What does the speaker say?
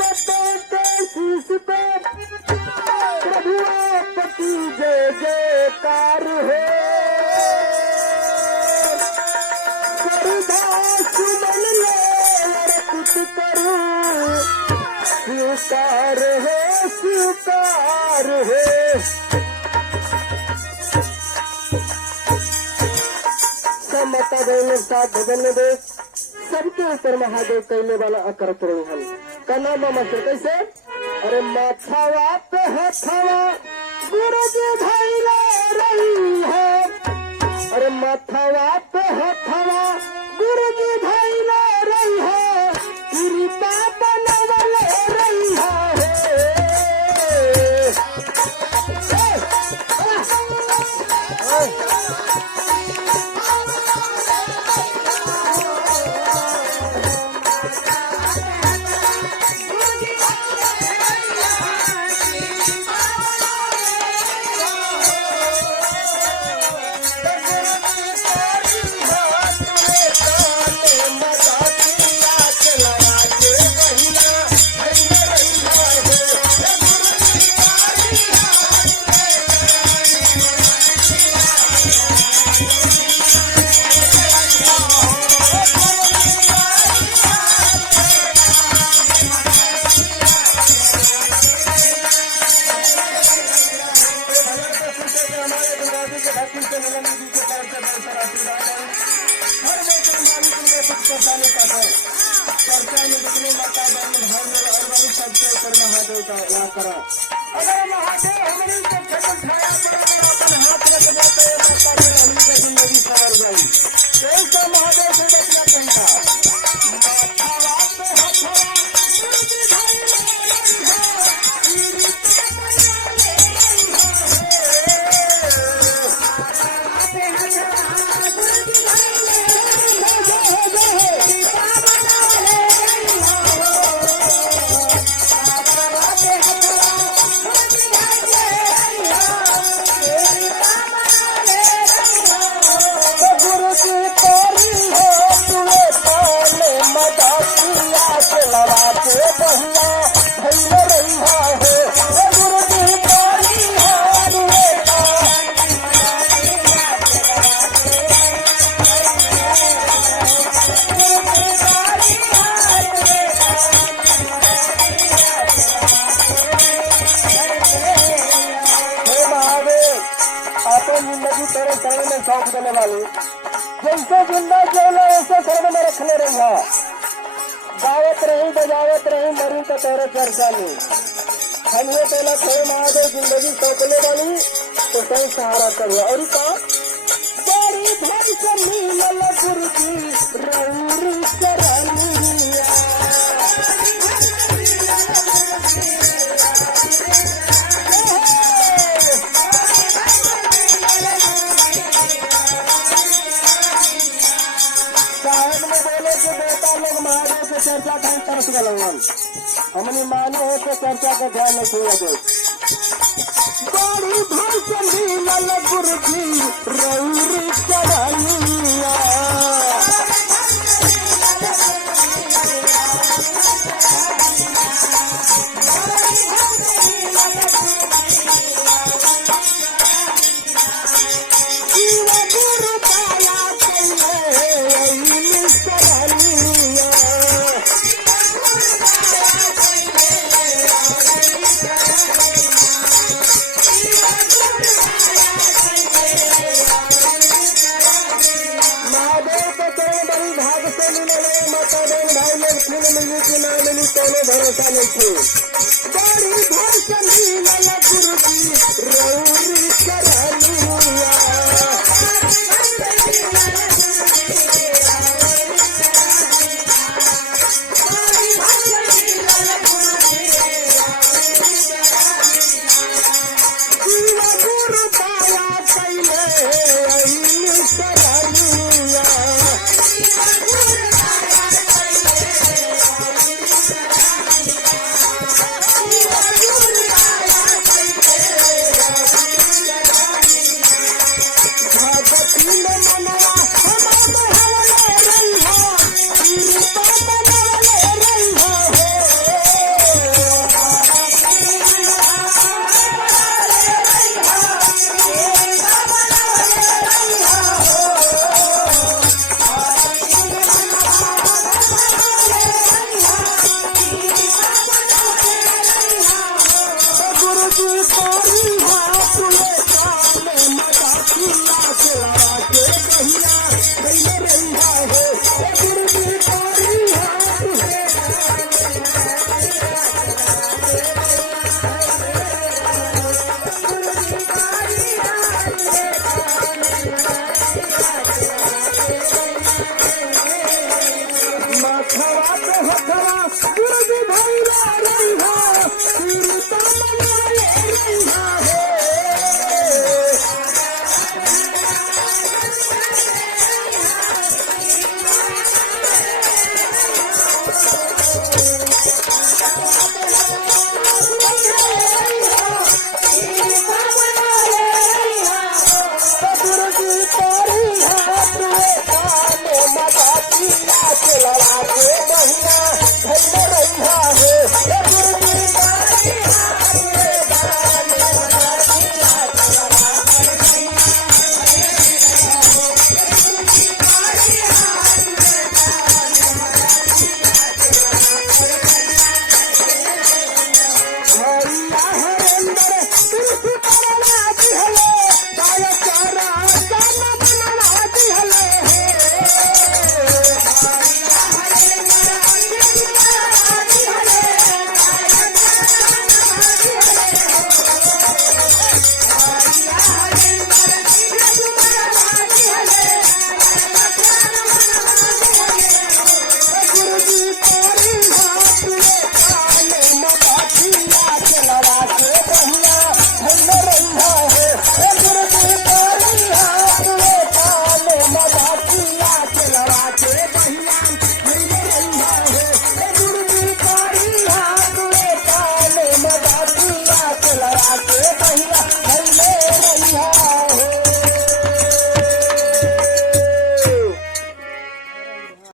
शीश पे प्रभु आपकी जय जयकार है। सुमन ले अर्पित करूं, स्वीकार है स्वीकार है। समता गए साथ भजन दे सबके ऊपर महादेव कहने वाला अकरत रोहन का नाम मास्टर कैसे। अरे माथावा पे हथावा गुरु जी भाई रही है। अरे माथावा पे हथावा गुरु जी भाई रही है। कृपा बनवल रही है। अगर महादेव हमारी हाथ रख जाते जिंदगी सवर गई। कैसा महादेव से बचना कहना जिंदगी तेरे शरण में सौंप देने वाली। जैसे जिंदा जोला ऐसे शरण में रखने रही है। गावत रही बजावत रही मरी तो तेरे चर्चा में। हम ये पहला थे महादेव जिंदगी सौंपने वाली तो सही सहारा करो। और बड़ी भाई से मिलल गुरु जी रौरी चरनिया। चर्चा का तरस गलवन हमने माने हो तो चर्चा का ध्यान नहीं छोड़ा दे। बड़ी भाई से मिलल गुरु जी रौरी चरनिया। भरोसा नहीं थे। बड़ी भर से मिलल गुरु जी रौरी चरनिया। बड़ी भर से